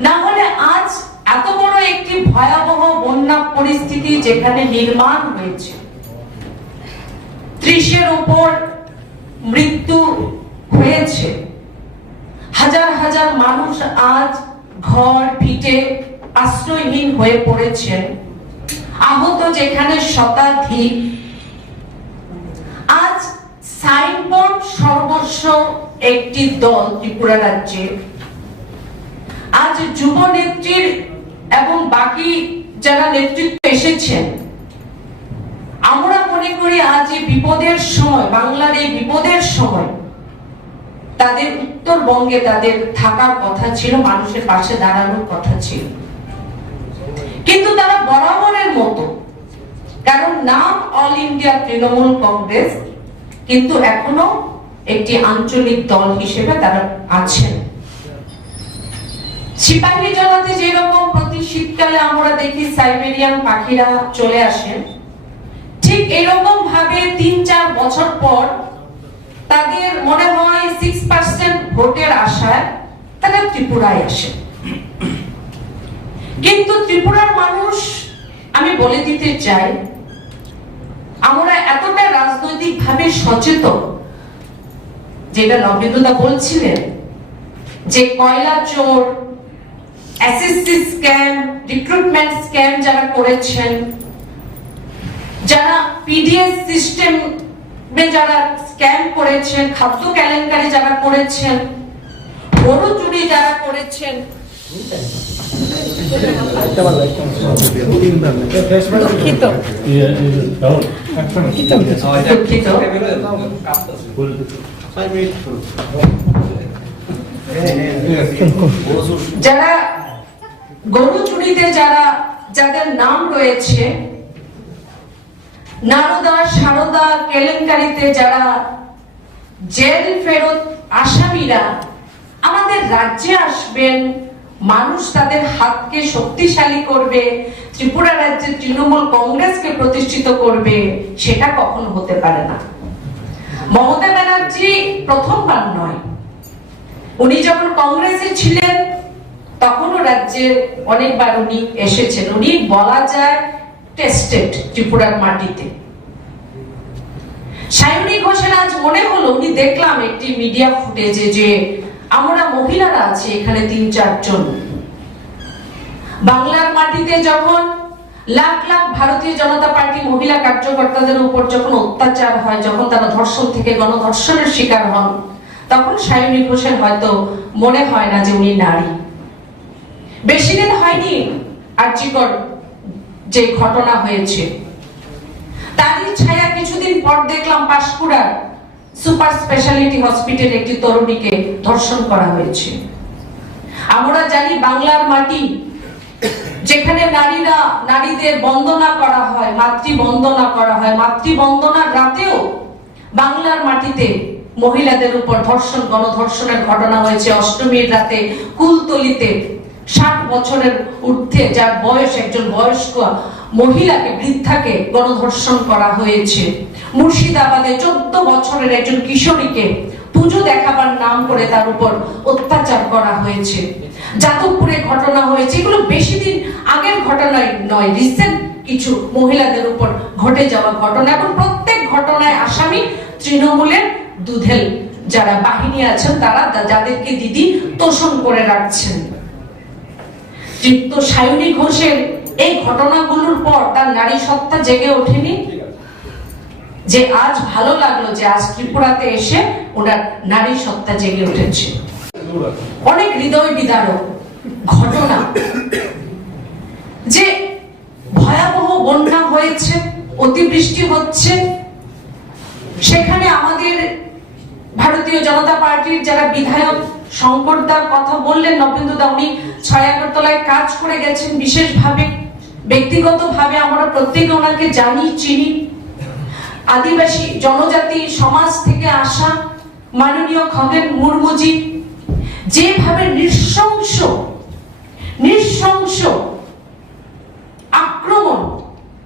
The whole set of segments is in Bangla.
না হলে আজ এত বড় একটি ভয়াবহ বন্যা পরিস্থিতি যেখানে নির্মাণ হয়েছে। ত্রিশের উপর মৃত্যু হয়েছে। হাজার হাজার মানুষ আজ ঘর ভিটে আশ্রয়হীন হয়ে পড়েছেন। আহত যেখানে শতাধিক। আজ সাইনবোর্ড সর্বস্ব একটি দল ত্রিপুরা রাজ্যে আজ যুব নেত্রীর এবং বাকি যারা নেতৃত্ব এসেছেন, আমরা মনে করি আজ এই বিপদের সময়, বাংলার এই বিপদের সময় তাদের উত্তরবঙ্গে তাদের থাকার কথা ছিল, মানুষের পাশে দাঁড়ানোর কথা ছিল। কিন্তু তারা বরাবরের মতো, কারণ নাম অল ইন্ডিয়া তৃণমূল কংগ্রেস কিন্তু এখনও একটি আঞ্চলিক দল হিসেবে তারা আছেন। সিপাহী জলাতে যেরকম প্রতি শীতকালে আমরা দেখি সাইবেরিয়ান পাখিরা চলে আসেন ঠিক এরকম ভাবে তিন চার বছর পর তাদের মনে হয় সিক্স পার্সেন্ট ভোটের আশায় তারা ত্রিপুরায় আসে। কিন্তু ত্রিপুরার মানুষ, আমি বলে দিতে চাই, আমরা এতটা রাজনৈতিক ভাবে সচেতন, যেটা নবেন্দুদা বলছিলেন, যে কয়লা চোর এসএসসি স্ক্যাম রিক্রুটমেন্ট স্ক্যাম যারা করেছেন যারা পিডিএস সিস্টেম যারা স্ক্যাম করেছেন খাদ্য কেলেঙ্কারি যারা করেছেন গরু চুরি যারা করেছেন। যারা গরু চুরিতে যারা, যাদের নাম রয়েছে, নারদা, সারদা, কেলেঙ্কারিতে যারা জেল ফেরত আসামিরা, আমাদের রাজ্যে আসবেন, মানুষ তাদের হাতকে শক্তিশালী করবে, ত্রিপুরা রাজ্যের তৃণমূল কংগ্রেসকে প্রতিষ্ঠিত করবে, সেটা কখনো হতে পারে না। মমতা ব্যানার্জি প্রথমবার নয়। উনি যখন কংগ্রেসে ছিলেন তখনও রাজ্যে অনেকবার উনি এসেছেন। উনি বলা যায় টেস্টেড ত্রিপুরার মাটিতে। সায়নী ঘোষের আজ মনে হলো উনি দেখলাম একটি মিডিয়া ফুটেজে যে আমরা মহিলারা আছি, এখানে তিন চারজন। বাংলার মাটিতে যখন লাখ লাখ ভারতীয় জনতা পার্টি মহিলা কার্যকর্তাদের উপর যখন অত্যাচার হয়, যখন তারা ধর্ষণ থেকে গণধর্ষণের শিকার হন, তখন সায়নী ঘোষের হয়তো মনে হয় না যে উনি নারী। বেশি দিন হয়নি আর্যিকর যে ঘটনা হয়েছে। তারই ছায়া কিছুদিন পর দেখলাম পাশকুড়ার সুপার স্পেশালিটি হসপিটাল একটি তরুণীকে ধর্ষণ করা হয়েছে। আমরা জানি বাংলার মাটি, যেখানে নারীরা, নারীদের বন্দনা করা হয় মাতৃ বন্দনা করা হয়। মাতৃ বন্দনার রাতেও বাংলার মাটিতে মহিলাদের উপর ধর্ষণ, গণধর্ষণের ঘটনা হয়েছে। অষ্টমীর রাতে কুলতলিতে ষাট বছরের ঊর্ধ্বে যার বয়স একজন বয়স্ক মহিলাকে বৃদ্ধাকে গণধর্ষণ করা হয়েছে। মুর্শিদাবাদে চোদ্দ বছরের একজন কিশোরীকে পুজো দেখাবার নাম করে তার উপর অত্যাচার করা হয়েছে। যাদবপুরে ঘটনা হয়েছে, এগুলো বেশি দিন আগের ঘটনায় নয় রিসেন্ট কিছু মহিলাদের উপর ঘটে যাওয়া ঘটনা। এবং প্রত্যেক ঘটনায় আসামি তৃণমূলের দুধেল। যারা বাহিনী আছেন, তারা যাদেরকে দিদি তোষণ করে রাখছেন। তৃপ্ত সায়নী ঘোষের এই ঘটনাগুলোর পর তার নারী সত্তা জেগে ওঠেনি? যে আজ ভালো লাগল যে আজ ত্রিপুরাতে এসে ওনার নারী সত্তা জেগে উঠেছে। অনেক হৃদয় বিদারক ঘটনা। যে ভয়াবহ বন্যা হয়েছে, অতিবৃষ্টি হচ্ছে, সেখানে আমাদের ভারতীয় জনতা পার্টির যারা বিধায়ক শঙ্করদার কথা বললেন নবেন্দুদা উনি ছয় কাজ করে গেছেন। বিশেষভাবে, ব্যক্তিগতভাবে আমরা প্রত্যেকে ওনাকে জানি, চিনি। আদিবাসী জনজাতি, সমাজ থেকে আসা মাননীয় খগেন মুর্মুজি, যেভাবে নৃশংস নৃশংস আক্রমণ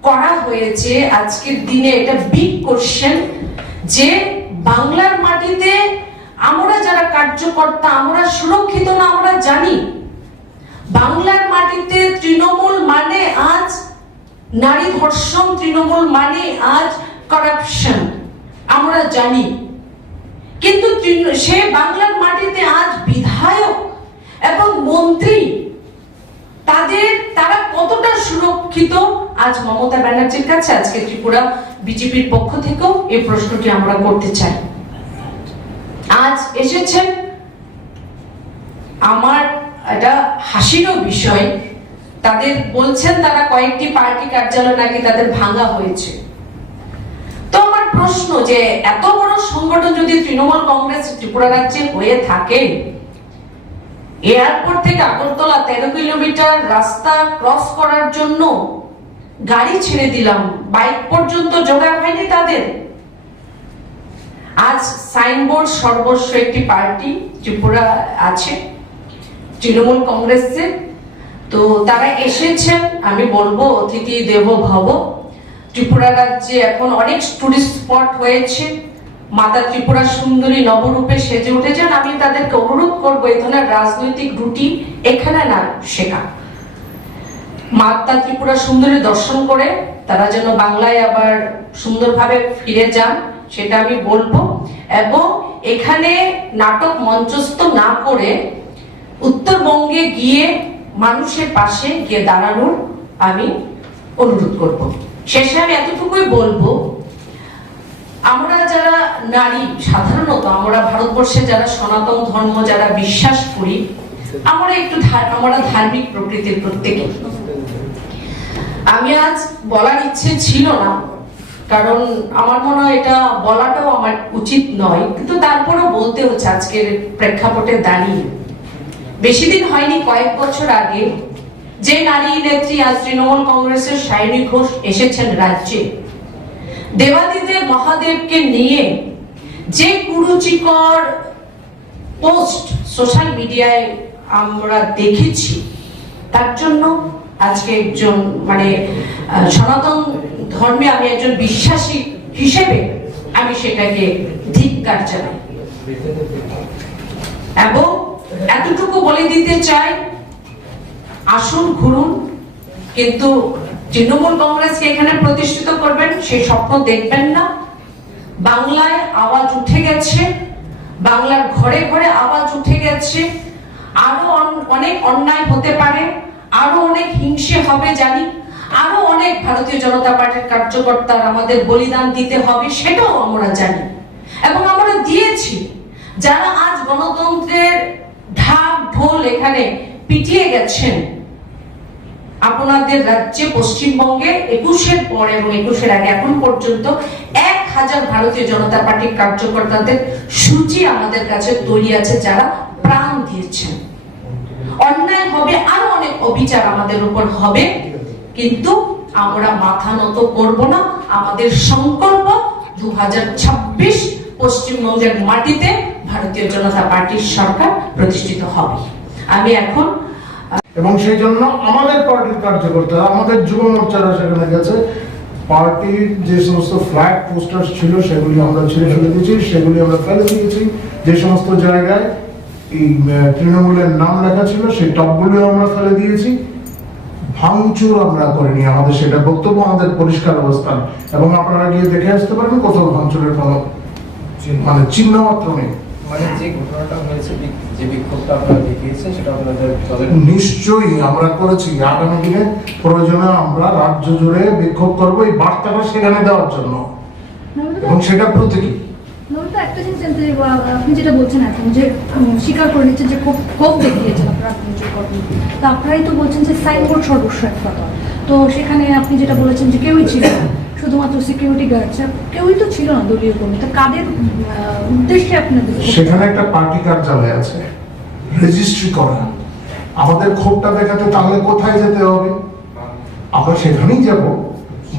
করা হয়েছে, আজকের দিনে এটা বিগ কোশ্চেন যে বাংলার মাটিতে আমরা যারা কার্যকর্তা, আমরা সুরক্ষিত না, আমরা জানি বাংলার মাটিতে তৃণমূল মানে আজ নারী ধর্ষণ, তৃণমূল মানে আজ করাপশন আমরা জানি। কিন্তু সে বাংলার মাটিতে আজ বিধায়ক এবং মন্ত্রী, তাদের, তারা কতটা সুরক্ষিত? আজ মমতা ব্যানার্জির কাছে, আজকে ত্রিপুরা বিজেপির পক্ষ থেকেও এই প্রশ্নটি আমরা করতে চাই। আজ এসেছেন আমার এটা হাসিরও বিষয়। তাদের বলছেন তারা কয়েকটি পার্টি কার্যালয় নাকি তাদের ভাঙা হয়েছে। তো আমার প্রশ্ন যে, এত বড় সংগঠন যদি তৃণমূল কংগ্রেস ত্রিপুরা রাজ্যে হয়ে থাকে, এয়ারপোর্ট থেকে আগরতলা তেরো কিলোমিটার রাস্তা ক্রস করার জন্য গাড়ি ছেড়ে দিলাম, বাইক পর্যন্ত জোগাড় হয়নি তাদের। আজ সাইনবোর্ড সর্বস্ব একটি পার্টি, ত্রিপুরা আছে, তৃণমূল কংগ্রেসের তো তারা এসেছেন, আমি বলব অতিথি দেব ভব। ত্রিপুরা রাজ্যে এখন অনেক টুরিস্ট স্পট হয়েছে। মাতা ত্রিপুরা সুন্দরী নবরূপে সেজে উঠেছেন। আমি তাদেরকে অনুরোধ করব, এই ধরনের রাজনৈতিক রুটি এখানে না শেখা। মাতা ত্রিপুরা সুন্দরী দর্শন করে, তারা যেন বাংলায় আবার সুন্দরভাবে ফিরে যান। সেটা আমি বলব। এবং এখানে নাটক মঞ্চস্থ না করে উত্তরবঙ্গে গিয়ে মানুষের পাশে গিয়ে দাঁড়ানোর আমি অনুরোধ করব। শেষে আমি এতটুকুই বলব, আমরা যারা নারী, সাধারণত আমরা ভারতবর্ষে যারা সনাতন ধর্ম, যারা বিশ্বাস করি, আমরা একটু আমরা ধার্মিক প্রকৃতির প্রত্যেকে। আমি আজ বলার ইচ্ছে ছিল না কারণ আমার মনে হয় এটা বলাটাও আমার উচিত নয়, কিন্তু তারপরেও বলতে হচ্ছে আজকের প্রেক্ষাপটে দাঁড়িয়ে। বেশি দিন হয়নি, কয়েক বছর আগে, যে নারী নেত্রী আজ তৃণমূল কংগ্রেসের সায়নী ঘোষ এসেছেন রাজ্যে। দেবাদিদেব মহাদেবকে নিয়ে যে কুরুচিকর পোস্ট সোশ্যাল মিডিয়ায় আমরা দেখেছি, তার জন্য আজকে একজন মানে সনাতন ধর্মে আমি একজন বিশ্বাসী হিসেবে আমি সেটাকে ধিক্কার জানাই। এবং এতটুকু বলে দিতে চাই, আসুন ঘুরুন, কিন্তু তৃণমূল কংগ্রেসকে এখানে প্রতিষ্ঠিত করবেন সেই স্বপ্ন দেখবেন না। বাংলায় আওয়াজ উঠে গেছে, বাংলার ঘরে ঘরে আওয়াজ উঠে গেছে। আরও অন- অনেক অন্যায় হতে পারে, আরও অনেক হিংসে হবে জানি। আরও অনেক ভারতীয় জনতা পার্টির কার্যকর্তার আমাদের বলিদান দিতে হবে, সেটাও আমরা জানি। এবং আমরা দিয়েছি। যারা আজ গণতন্ত্রের ঢাক ঢোল এখানে পিটিয়ে গেছেন, আপনাদের রাজ্যে, পশ্চিমবঙ্গে একুশের পর এবং একুশের আগে এখন পর্যন্ত এক হাজার ভারতীয় জনতা পার্টির কার্যকর্তাদের সূচি আমাদের কাছে তৈরি আছে, যারা প্রাণ দিয়েছেন। অন্যায় হবে, আরও অনেক অবিচার আমাদের উপর হবে। কিন্তু আমরা মাথা নত করব না। আমাদের সংকল্প দু পশ্চিমবঙ্গের মাটিতে ভারতীয় জনতা পার্টির সরকার প্রতিষ্ঠিত হবে। আমি এখন, এবং সেই জন্য আমাদের পার্টির কার্যকর্তা, আমাদের যুব মোর্চারা সেখানে গেছে। পার্টির যে সমস্ত ফ্ল্যাগ পোস্টার ছিল, সেগুলি আমরা ছিঁড়ে ফেলে দিয়েছি, সেগুলি আমরা ফেলে দিয়েছি। যে সমস্ত জায়গায় এই তৃণমূলের নাম লেখা ছিল, সেই টপগুলিও আমরা ফেলে দিয়েছি। ভাঙচুর আমরা করিনি। আমাদের সেটা বক্তব্য আমাদের পরিষ্কার অবস্থান। এবং আপনারা গিয়ে দেখে আসতে পারেন কোথাও ভাঙচুরের কোনো মানে চিহ্ন মাত্র নেই। মানে যে ঘটনাটা হয়েছে যে বিক্ষোভটা আপনারা দেখিয়েছেন সেটা আপনাদের নিশ্চয়ই আমরা করেছি। আগামী দিনে প্রয়োজনে আমরা রাজ্য জুড়ে বিক্ষোভ করব এই বার্তাটা সেখানে দেওয়ার জন্য। এবং সেটা প্রতীকী। একটা জিনিস জানতে আপনি যেটা বলছেন এখন যে স্বীকার করে নিচ্ছেন যে খুব ক্ষোভ দেখিয়েছেন। তো আপনারাই তো বলছেন যে সাইনবোর্ড সর্বস্ব এক কথা তো সেখানে আপনি যেটা বলেছেন যে কেউই ছিল শুধুমাত্র সিকিউরিটি গার্ড কেউই তো ছিল না দলীয় কর্মী। তো কাদের উদ্দেশ্যে আপনাদের সেখানে একটা পার্টি কার্যালয় আছে। রেজিস্ট্রি করা। আমাদের ক্ষোভটা দেখাতে তাহলে কোথায় যেতে হবে? আমরা সেখানেই যাব।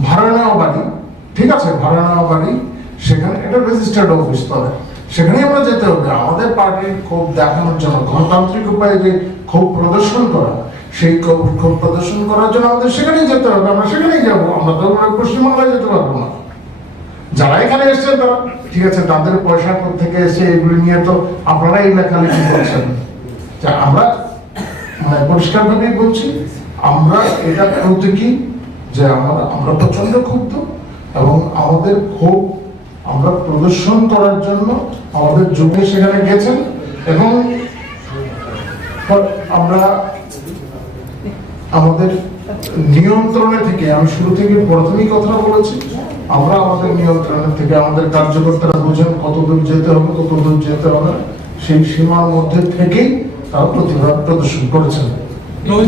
ভাড়া নেওয়া বাড়ি। ঠিক আছে, ভাড়া নেওয়া বাড়ি। সেখানে একটা রেজিস্টার্ড অফিস তবে সেখানেই আমরা যেতে হবে। আমাদের পার্টির ক্ষোভ দেখানোর জন্য, গণতান্ত্রিক উপায়ে যে ক্ষোভ প্রদর্শন করা, সেই ক্ষোভ প্রদর্শন করার জন্য আমাদের সেখানেই যেতে হবে। আমরা সেখানেই যাব। আমরা তো পশ্চিমবাংলায় যেতে পারব না। যারা এখানে এসছে, তারা, ঠিক আছে, তাদের পয়সা থেকে এসে এগুলি নিয়ে তো আপনারাই লেখালেখি করছেন। আমরা মানে পরিষ্কারভাবেই বলছি, আমরা এটা প্রতীকী যে আমরা আমরা প্রচণ্ড ক্ষুব্ধ এবং আমাদের ক্ষোভ আমরা প্রদর্শন করার জন্য আমাদের জমি সেখানে গেছেন এবং আমরা আমাদের নিয়ন্ত্রণে থেকে আমি শুরু থেকে প্রথমেই কথা বলেছি আমরা আমাদের নিয়ন্ত্রণে থেকে আমাদের কার্যকর্তারা বুঝেন কত দূর যেতে হবে কত দূর যেতে হবে সেই সীমার মধ্যে থেকেই তারা প্রতিবাদ প্রদর্শন করেছেন Not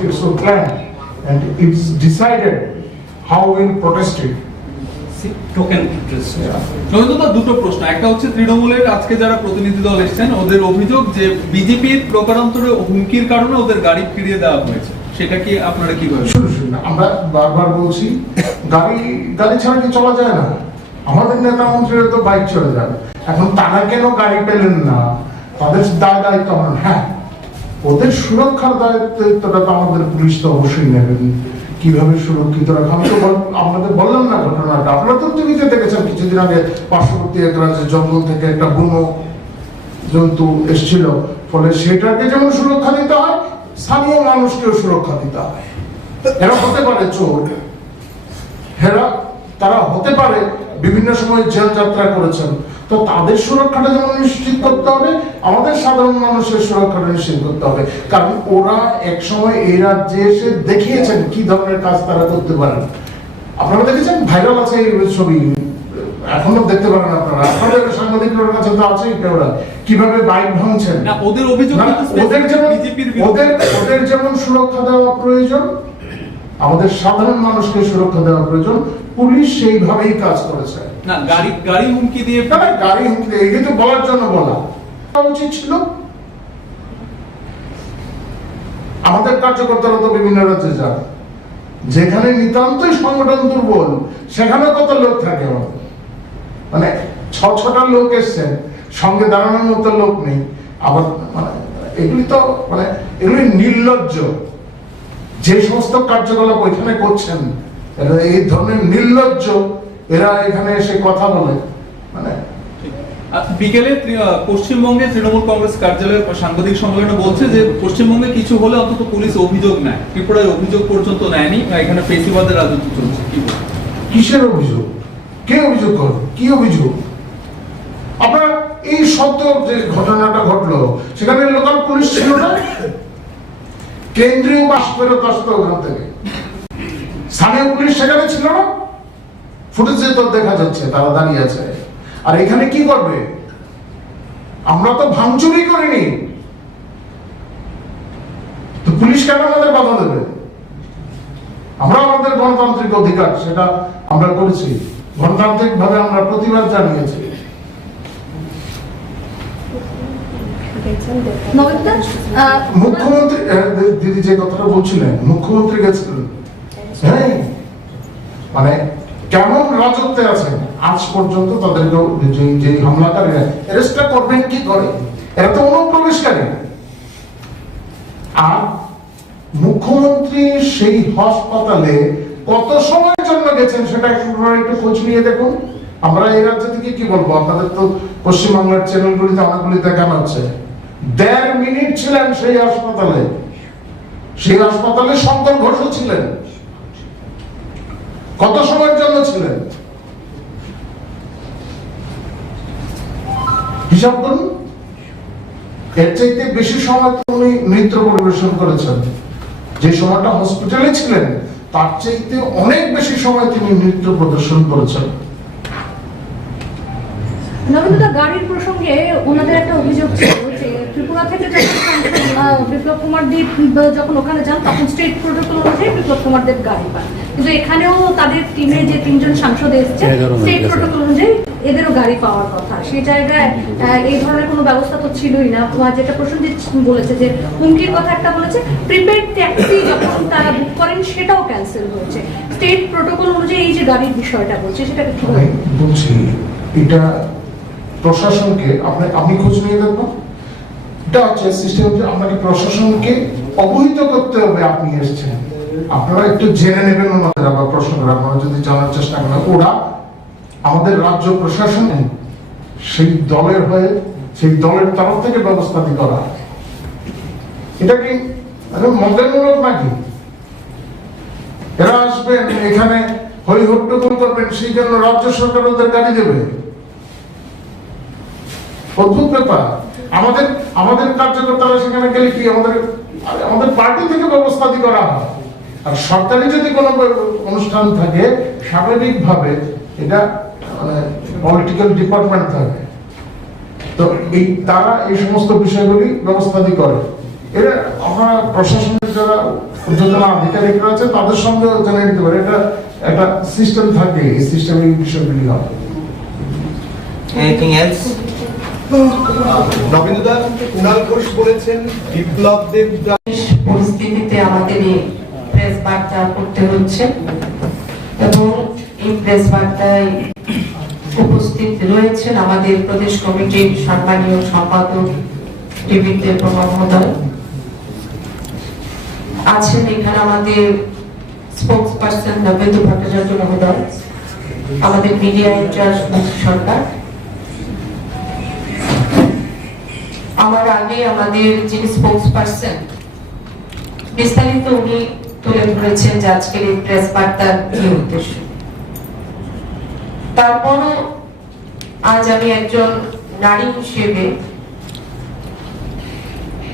it's a plan and it's decided how we'll protest it. Token দুটো প্রশ্ন। একটা হচ্ছে তৃণমূলের আজকে যারা প্রতিনিধি দল এসেছেন ওদের অভিযোগ যে বিজেপির প্রকারান্তরে হুমকির কারণে ওদের গাড়ি ফিরিয়ে দেওয়া হয়েছে। সেটা কি আপনারা কি শুনুন আমরা বারবার বলছি গাড়ি গাড়ি ছাড়া কি চলা যায় না? আমাদের নেতা মন্ত্রীরা তো বাইক চলে যাবে। এখন তারা কেন গাড়ি পেলেন না? তাদের দায় দায়িত্ব হ্যাঁ ওদের সুরক্ষার দায়িত্বটা তো আমাদের পুলিশ তো অবশ্যই নেবেন। কীভাবে সুরক্ষিত রাখা আমি তো আপনাদের বললাম না ঘটনাটা। আপনারা তো টিভিতে দেখেছেন, কিছুদিন আগে পার্শ্ববর্তী এক রাজ্যের জঙ্গল থেকে একটা বুনো জন্তু এসেছিল। ফলে সেটাকে যেমন সুরক্ষা দিতে হয়, স্থানীয় মানুষকেও সুরক্ষা দিতে হয়। এরা হতে পারে চোর। হেরা তারা হতে পারে বিভিন্ন সময় জেল যাত্রা করেছেন। তো তাদের সুরক্ষাটা যেমন নিশ্চিত করতে হবে আমাদের সাধারণ মানুষের সুরক্ষাটা নিশ্চিত করতে হবে। কারণ ওরা এক সময় এই রাজ্যে এসে দেখিয়েছেন কি ধরনের কাজ তারা করতে পারেন। আপনারা দেখেছেন? ভাইরাল আছে এই ছবি। এখনও দেখতে পারেন আপনারা। আপনাদের সাংবাদিকদের কাছে তো আছেই ওরা। কীভাবে বাইক ভাঙছেন? না ওদের অভিযোগ ওদের যেমন ওদের ওদের যেমন সুরক্ষা দেওয়া প্রয়োজন আমাদের সাধারণ মানুষকে সুরক্ষা দেওয়া প্রয়োজন পুলিশ সেইভাবেই কাজ করেছে। না গাড়ি গাড়ি হুমকি দিয়ে গাড়ি হুমকি দেয়, এই তো বলার জন্য বলা। উচিত ছিল। আমাদের কার্যকর্তারা তো বিভিন্ন রাজ্যে যান। যেখানে নিতান্তই সংগঠন দুর্বল সেখানে কত লোক থাকে মানে ছ ছটা লোক এসছেন সঙ্গে দাঁড়ানোর মতো লোক নেই। আবার মানে এগুলি তো মানে এগুলি নির্লজ্জ। যে সমস্ত কার্যকলাপ ওইখানে করছেন এরা এই ধরনের নির্লজ্জ এরা এখানে এসে কথা বলে? মানে বিকেলে পশ্চিমবঙ্গে তৃণমূল কংগ্রেস কার্যালয়ে সাংবাদিক সম্মেলনে বলছে যে পশ্চিমবঙ্গে কিছু হলে অন্তত পুলিশ অভিযোগ নেয়। ত্রিপুরায় অভিযোগ পর্যন্ত নেয়নি এখানে পেশিবাদের রাজত্ব চলছে। কি? কিসের অভিযোগ? কে অভিযোগ করবে? কি অভিযোগ? আপনারা এই সত্য যে ঘটনাটা ঘটলো সেখানে লোকাল পুলিশ ছিল না? কেন্দ্রীয় বাস ফেরত আসতো ওখান থেকে? স্থানীয় পুলিশ সেখানে ছিল? না ফুটেজে তো দেখা যাচ্ছে তারা দাঁড়িয়ে আছে। আর এখানে কি করবে? আমরা তো ভাঙচুরি করিনি। তো পুলিশ কেন আমাদের বাধা দেবে? আমরা আমাদের গণতান্ত্রিক অধিকার সেটা আমরা করেছি। গণতান্ত্রিক ভাবে আমরা প্রতিবাদ জানিয়েছি। মুখ্যমন্ত্রী দিদি যে কথাটা বলছিলেন মুখ্যমন্ত্রী গেছিলেন। হ্যাঁ। মানে কেমন রাজত্বে আছেন? আজ পর্যন্ত তাদেরকে যে হামলাকারীরা অ্যারেস্টটা করবেন কি করে? এরা তো অনুপ্রবেশকারী। আর মুখ্যমন্ত্রী সেই হাসপাতালে কত সময়ের জন্য গেছেন সেটা একটু খোঁজ নিয়ে দেখুন। আমরা এই রাজ্য থেকে কি বলব? আপনাদের তো পশ্চিমবাংলার চ্যানেলগুলিতে অনেকগুলি দেখানো হচ্ছে দেড় মিনিট ছিলেন সেই হাসপাতালে। সেই হাসপাতালে শঙ্কর ঘোষও ছিলেন। কত সময়ের জন্য ছিলেন? হিসাব করুন। এর চাইতে বেশি সময় উনি নৃত্য পরিবেশন করেছেন। যে সময়টা হসপিটালে ছিলেন, তার চাইতে অনেক বেশি সময় তিনি নৃত্য প্রদর্শন করেছেন। নবেন্দা, গাড়ির প্রসঙ্গে ওনাদের একটা অভিযোগ ছিল। ত্রিপুরা থেকে যখন বিপ্লব কুমার দেব যখন ওখানে যান তখন স্টেট প্রোটোকল অনুযায়ী বিপ্লব কুমার দেব গাড়ি পান। কিন্তু এখানেও তাদের টিমে যে তিনজন সাংসদ এসছে স্টেট প্রোটোকল অনুযায়ী এদেরও গাড়ি পাওয়ার কথা। সেই জায়গায় এই ধরনের কোনো ব্যবস্থা তো ছিলই না। বা যেটা প্রসেনজিৎ বলেছে যে হুমকির কথা একটা বলেছে প্রিপেড ট্যাক্সি যখন তারা বুক করেন সেটাও ক্যান্সেল হয়েছে। স্টেট প্রোটোকল অনুযায়ী এই যে গাড়ির বিষয়টা বলছে সেটাকে বলছি এটা প্রশাসনকে আপনি আপনি খোঁজ নিয়ে দেখবেন এটা হচ্ছে সিস্টেম আপনাকে প্রশাসনকে অবহিত করতে হবে আপনি এসেছেন। আপনারা একটু জেনে নেবেন ওনাদের আবার আপনারা যদি জানার চেষ্টা করেন, ওরা আমাদের রাজ্য প্রশাসন সেই দলের হয়ে, সেই দলের তরফ থেকে ব্যবস্থা করা। এটা কি মানে মগের নাকি? এরা আসবেন, এখানে হই হট্টগোল করবেন, সেই জন্য রাজ্য সরকার ওদের গাড়ি দেবে। অদ্ভুত ব্যাপার। আমাদের আমাদের কার্যকর্তারা সেখানে গেলে কি আমাদের আমাদের পার্টি থেকে ব্যবস্থা করা হয়, আর সরকারি যদি কোনো অনুষ্ঠান থাকে, স্বাভাবিকভাবে এটা মানে পলিটিক্যাল ডিপার্টমেন্ট থাকে। তো এই, তারা এই সমস্ত বিষয়গুলি ব্যবস্থা দিয়ে করে এটা আমরা প্রশাসনের যারা ঊর্ধ্বতন আধিকারিকরা আছে, তাদের সঙ্গে জেনে নিতে পারে, এটা একটা সিস্টেম থাকে, এই সিস্টেমে এই বিষয়গুলি হয় Anything else? নবীনদা, কুণাল ঘোষ বলেছেন, বিপ্লব দেব পরিস্থিতিতে আমাদের প্রেস বার্তা করতে হচ্ছে এবং এই প্রেস বার্তায় উপস্থিত রয়েছেন আমাদের প্রদেশ কমিটির সম্মানীয় সম্পাদক টিভিতে আছেন এখানে আমাদের স্পোক্স পার্সন নবেন্দু ভট্টাচার্য মহোদয়, আমাদের মিডিয়া ইনচার্জ সরকার। আমার আগে আমাদের যিনি স্পোক্স পার্সন বিস্তারিত উনি তুলে ধরেছেন যে আজকের এই প্রেস বার্তার কি উদ্দেশ্য তারপরও আজ আমি একজন নারী হিসেবে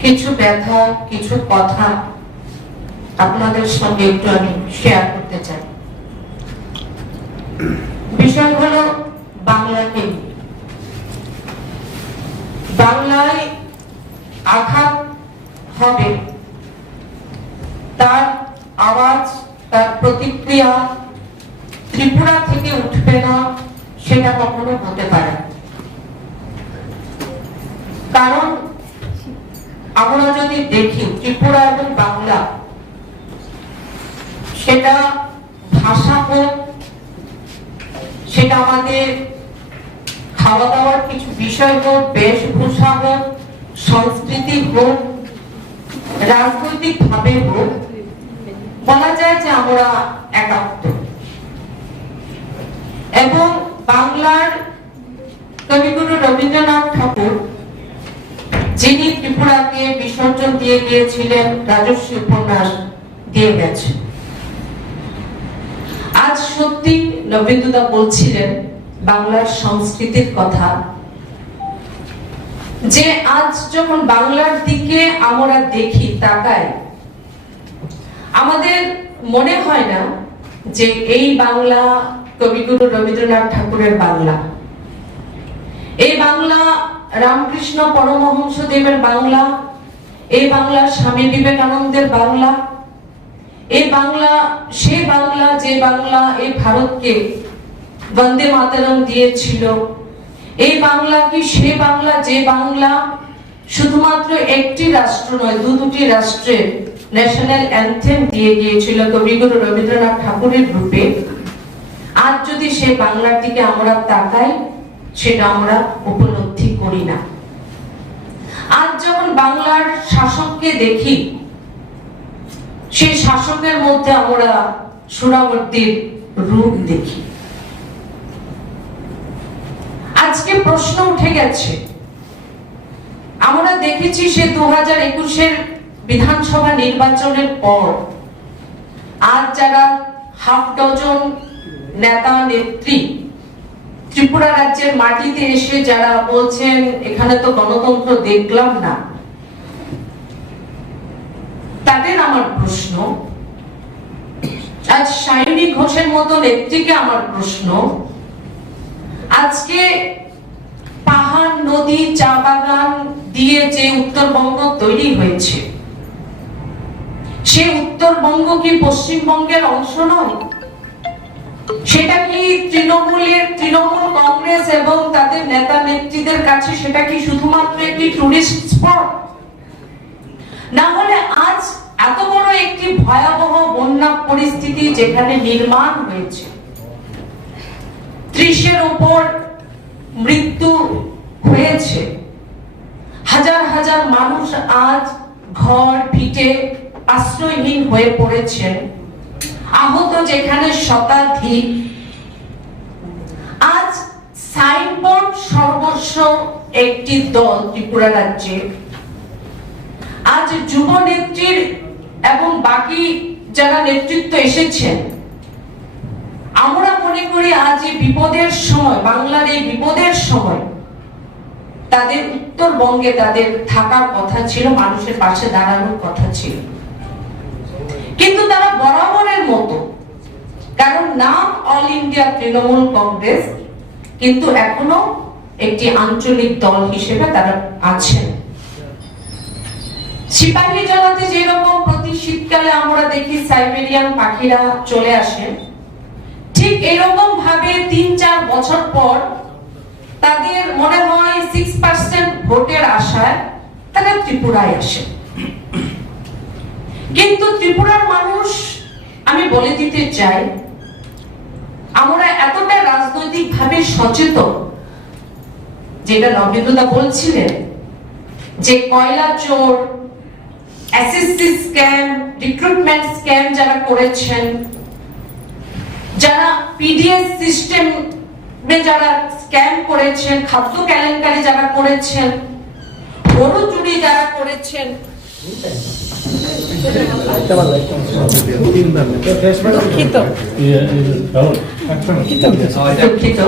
কিছু ব্যথা, কিছু কথা আপনাদের সঙ্গে একটু আমি শেয়ার করতে চাই বিষয় হলো বাংলাকে নিয়ে। বাংলায় আঘাত হবে তার আওয়াজ, তার প্রতিক্রিয়া ত্রিপুরা থেকে উঠবে না, সেটা কখনো হতে পারে। কারণ আমরা যদি দেখি ত্রিপুরা এবং বাংলা, সেটা ভাষা হোক সেটা আমাদের খাওয়া দাওয়ার কিছু বিষয় হোক বেশভূষা হোক সংস্কৃতি হোক রাজনৈতিক ভাবে হোক, বলা যায় যে আমরা একাত্ম। এবং বাংলার কবিগুরু রবীন্দ্রনাথ ঠাকুর, যিনি ত্রিপুরাকে বিসর্জন দিয়ে গিয়েছিলেন, রাজস্বী উপন্যাস দিয়ে গেছে। আজ সত্যি নবেন্দুদা বলছিলেন বাংলার সংস্কৃতির কথা। যে আজ যখন বাংলার দিকে আমরা দেখি, তাকাই, আমাদের মনে হয় না যে এই বাংলা কবিগুরু রবীন্দ্রনাথ ঠাকুরের বাংলা। এই বাংলা রামকৃষ্ণ পরমহংস দেবের বাংলা, এই বাংলা স্বামী বিবেকানন্দের বাংলা, এই বাংলা, সে বাংলা, যে বাংলা এই ভারতকে বন্দে মাতরম দিয়েছিল। এই বাংলা কি সে বাংলা, যে বাংলা শুধুমাত্র একটি রাষ্ট্র নয়, দু দুটি রাষ্ট্রের ন্যাশনাল অ্যান্থেম দিয়ে গিয়েছিল কবিগুরু রবীন্দ্রনাথ ঠাকুরের রূপে। আজ যদি সে বাংলার দিকে আমরা তাকাই, সেটা আমরা উপলব্ধি করি না। আজ যখন বাংলার শাসককে দেখি, সেই শাসকের মধ্যে আমরা সুরাবর্তীর রূপ দেখি। আজকে প্রশ্ন উঠে গেছে। আমরা দেখেছি সে দু হাজার একুশের বিধানসভা নির্বাচনের পর আজ যারা হাফ ডজন নেতা নেত্রী ত্রিপুরা রাজ্যের মাটিতে এসে যারা বলছেন, এখানে তো গণতন্ত্র দেখলাম না। তাদের আমার প্রশ্ন, আজ সায়নী ঘোষের মতো নেত্রীকে আমার প্রশ্ন, আজকে পাহাড়, নদী, চা বাগান দিয়ে যে উত্তরবঙ্গ তৈরি হয়েছে, সে উত্তরবঙ্গ কি পশ্চিমবঙ্গের অংশ নয়? সেটা কি তৃণমূলের, তৃণমূল কংগ্রেস এবং তাদের নেতা নেত্রীদের কাছে সেটা কি শুধুমাত্র একটি টুরিস্ট স্পট না হলে আজ এত বড় একটি ভয়াবহ বন্যা পরিস্থিতি যেখানে নির্মাণ হয়েছে, ত্রিশের উপর মৃত্যু হয়েছে। হাজার হাজার মানুষ আজ ঘর ভিটে আশ্রয়হীন হয়ে পড়েছেন। আহত যেখানে শতাধিক। আজ সাইনবোর্ড সর্বস্ব একটি দল ত্রিপুরা রাজ্যে আজ যুব নেত্রীর এবং বাকি যারা নেতৃত্ব এসেছেন আমরা মনে করি আজ এই বিপদের সময়, বাংলার এই বিপদের সময়, তাদের উত্তরবঙ্গে তাদের থাকার কথা ছিল, মানুষের পাশে দাঁড়ানোর কথা ছিল। কিন্তু তারা বরাবরের মতো, কারণ নাম অল ইন্ডিয়া তৃণমূল কংগ্রেস, কিন্তু এখনও একটি আঞ্চলিক দল হিসেবে তারা আছেন। সিপাহী জলাতে যেরকম প্রতি শীতকালে আমরা দেখি সাইবেরিয়ান পাখিরা চলে আসে ঠিক এরকম ভাবে তিন, চার বছর পর তাদের মনে হয় সিক্স পার্সেন্ট ভোটের আশায় তারা ত্রিপুরায় আসে। কিন্তু ত্রিপুরার মানুষ, আমি বলে দিতে চাই, আমরা এতটা রাজনৈতিক ভাবে সচেতন, যেটা নবেন্দ্রদা বলছিলেন, যে কয়লা চোর এসএসসি স্ক্যাম রিক্রুটমেন্ট স্ক্যাম যারা করেছেন যারা পিডিএস সিস্টেম যারা স্ক্যাম করেছেন খাদ্য কেলেঙ্কারি যারা করেছেন গরু চুরি যারা করেছেন দুঃখিত। দুঃখিত।